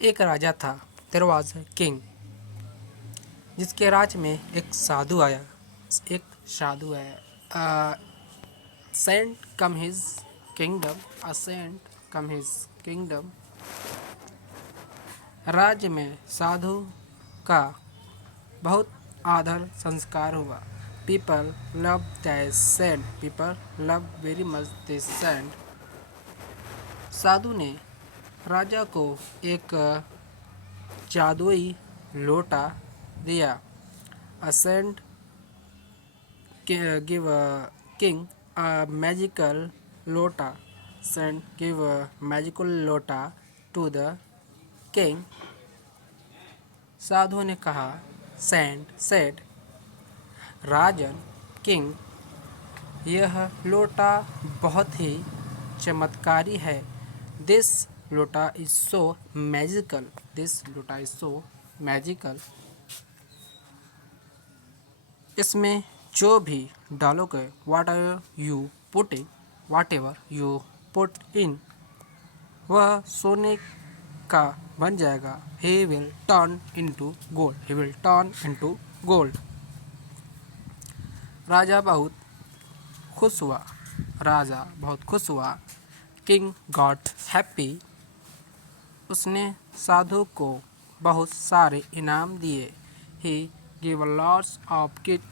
एक राजा था। There was a king, जिसके राज में एक साधु आया। Saint come his kingdom, a saint come his kingdom. राज्य में साधु का बहुत आदर संस्कार हुआ। People love that saint, people love very much this saint. साधु ने राजा को एक जादुई लोटा दिया। A saint give a king a magical lota. Saint give a magical lota to the king. साधु ने कहा, सेंट सेड, राजन किंग, यह लोटा बहुत ही चमत्कारी है। This lota is so magical, this lota is so magical. इसमें जो भी डालोगे, whatever you put in, वह सोने का बन जाएगा। He will turn into gold, he will turn into gold. राजा बहुत खुश हुआ, राजा बहुत खुश हुआ। किंग गॉट हैप्पी, उसने साधु को बहुत सारे इनाम दिए। He give lots of gift,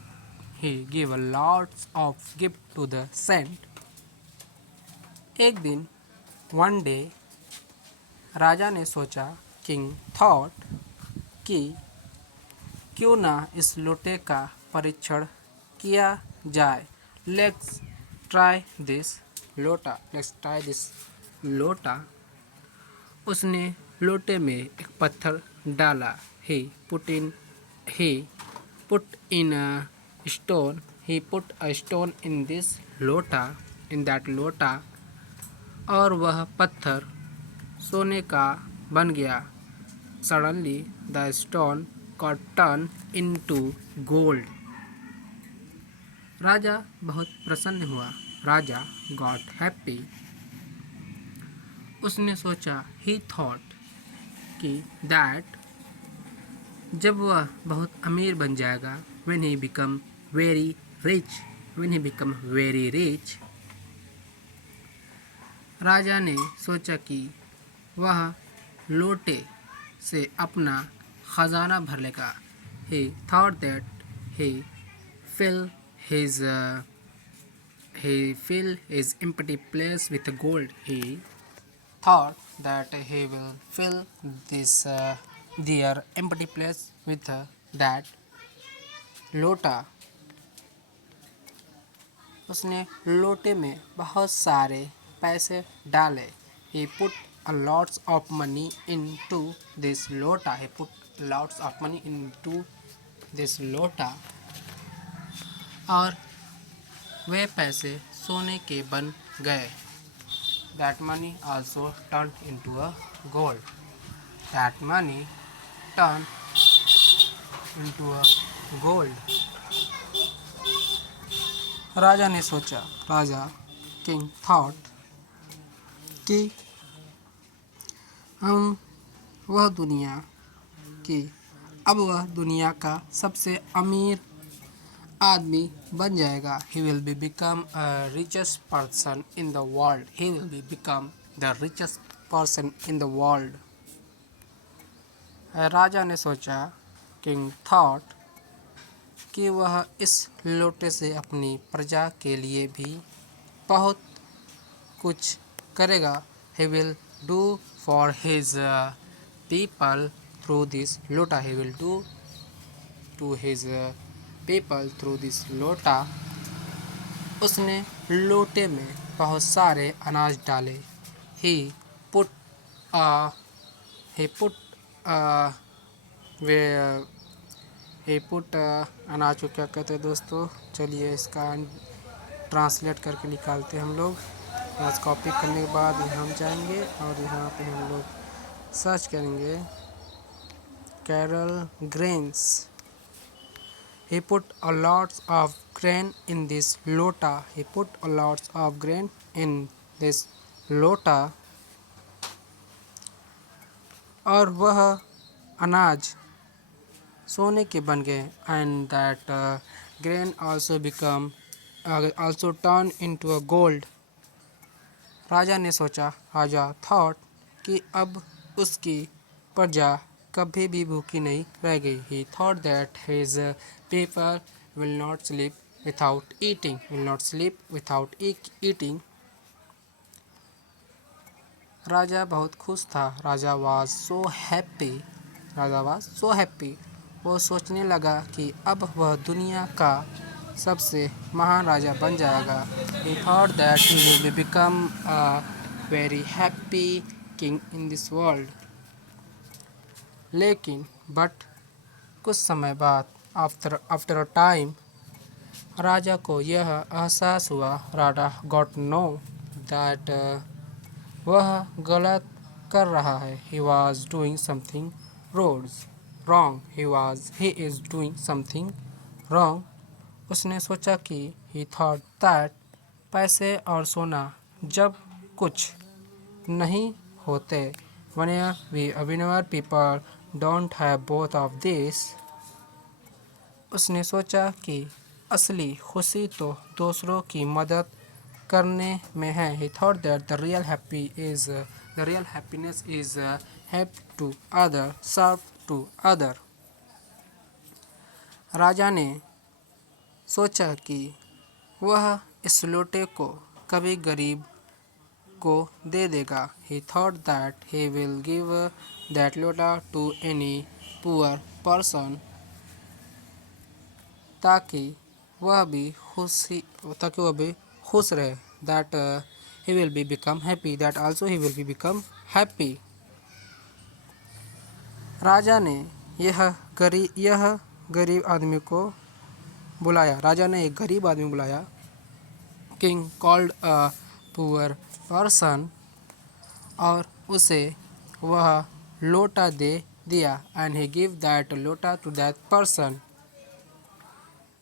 he gave lots of gift to the saint. एक दिन, one day, राजा ने सोचा, किंग थॉट, कि क्यों ना इस लोटे का परीक्षण किया जाए। लेट्स ट्राई दिस लोटा, लेट्स ट्राई दिस लोटा। उसने लोटे में एक पत्थर डाला। he put in a stone, he put a stone in this lota, in that lota, और वह पत्थर सोने का बन गया। Suddenly the stone got turned into gold. राजा बहुत प्रसन्न हुआ, राजा got happy। उसने सोचा, he thought, कि that जब वह बहुत अमीर बन जाएगा, when he become very rich, when he become very rich, राजा ने सोचा कि वह लोटे से अपना खजाना भर लेगा। he thought that he fill his empty place with gold. He thought that he will fill this their empty place with that लोटा। उसने लोटे में बहुत सारे पैसे डाले। He put a lots of money into this lota. He put lots of money into this lota, और वे पैसे सोने के बन गए। That money also turned into a gold. That money turned into a gold. राजा ने सोचा, राजा किंग थॉट, कि वह दुनिया का सबसे अमीर आदमी बन जाएगा। He will be become a richest person in the world. He will be become the richest person in the world. राजा ने सोचा, किंग थॉट, कि वह इस लोटे से अपनी प्रजा के लिए भी बहुत कुछ करेगा। He will do for his people through this lota. He will do to his people through this lota. उसने लोटे में बहुत सारे अनाज डाले। He put a he put a way he put अनाज को क्या कहते हैं दोस्तों, चलिए इसका ट्रांसलेट करके निकालते हैं हम लोग। आज कॉपी करने के बाद यहाँ हम जाएंगे और यहाँ पे हम लोग सर्च करेंगे cereal grains. He put a lots of grain in this lota. He put a lots of grain in this lota. और वह अनाज सोने के बन गए। And that grain also turn into a gold. राजा ने सोचा, राजा थॉट, कि अब उसकी प्रजा कभी भी भूखी नहीं रह गई। He thought that his people will not sleep without eating. राजा बहुत खुश था। Raja was so happy. वो सोचने लगा कि अब वह दुनिया का सबसे महान राजा बन जाएगा। ही thought that he will become a very happy king in this world. लेकिन कुछ समय बाद, आफ्टर अ टाइम, राजा को यह एहसास हुआ, राजा गॉट नो दैट वह गलत कर रहा है। He was doing something wrong. He is doing something wrong. उसने सोचा कि ही थॉट दैट पैसे और सोना जब कुछ नहीं होते, whenever people don't have both of these, उसने सोचा कि असली खुशी तो दूसरों की मदद करने में है। He thought that the real happiness is help to other, serve to other. राजा ने सोचा कि वह इस लोटे को कभी गरीब को दे देगा। He thought that he will give that lota to any poor person, ताकि वह भी खुश रहे। That he will be become happy. That also he will be become happy. राजा ने यह गरीब आदमी को बुलाया। राजा ने एक गरीब आदमी बुलाया। King called a poor person, और उसे वह लोटा दे दिया। And he gave that lota to that person.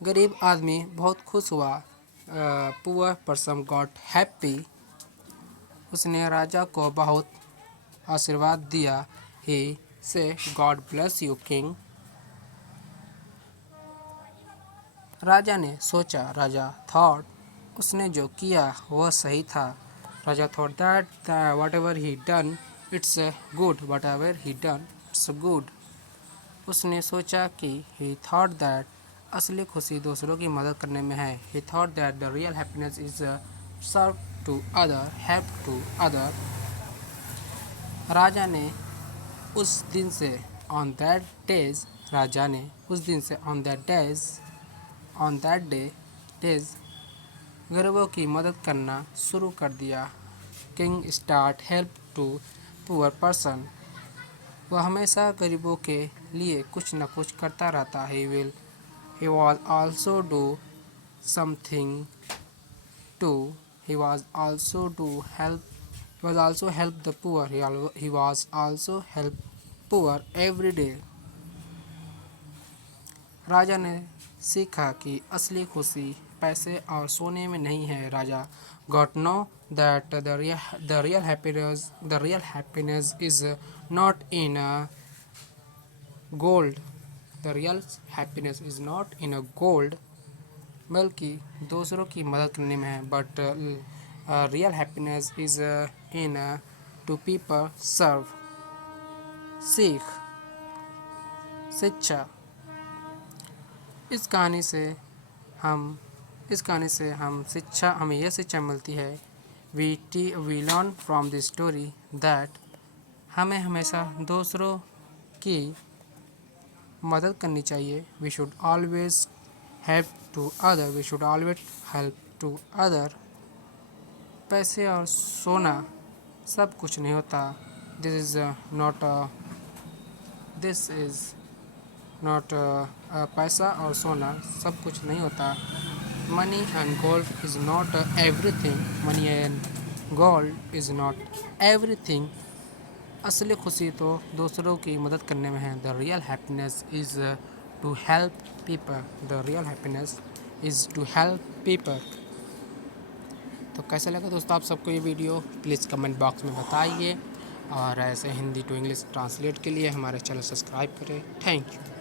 गरीब आदमी बहुत खुश हुआ। Poor person got happy. उसने राजा को बहुत आशीर्वाद दिया। ही से गॉड ब्लेस यू किंग। राजा ने सोचा, राजा थॉट, उसने जो किया वह सही था। Raja thought that whatever he done it's good। उसने सोचा कि he thought that असली खुशी दूसरों की मदद करने में है। He thought that the real happiness is serve to other, help to other। राजा ने उस दिन से on that days गरीबों की मदद करना शुरू कर दिया। King start help to poor person। वह हमेशा गरीबों के लिए कुछ न कुछ करता रहता। He was also do something too. He was also help the poor. He was also help poor every day। राजा ने सीखा कि असली खुशी पैसे और सोने में नहीं है। राजा got know that the real happiness is not in gold। The real happiness is not in a gold, बल्कि दूसरों की मदद करने में है। But real happiness is in to people serve. शिक्षा। इस कहानी से हमें यह शिक्षा मिलती है। We learn from this story that हमें हमेशा दूसरों की मदद करनी चाहिए। We should always help to other. पैसे और सोना सब कुछ नहीं होता। दिस इज़ नॉट पैसा और सोना सब कुछ नहीं होता। Money and gold is not everything. असली खुशी तो दूसरों की मदद करने में है। The real happiness is to help people. तो कैसा लगा दोस्तों आप सबको ये वीडियो, प्लीज़ कमेंट बॉक्स में बताइए। और ऐसे हिंदी टू इंग्लिश ट्रांसलेट के लिए हमारे चैनल सब्सक्राइब करें। Thank you.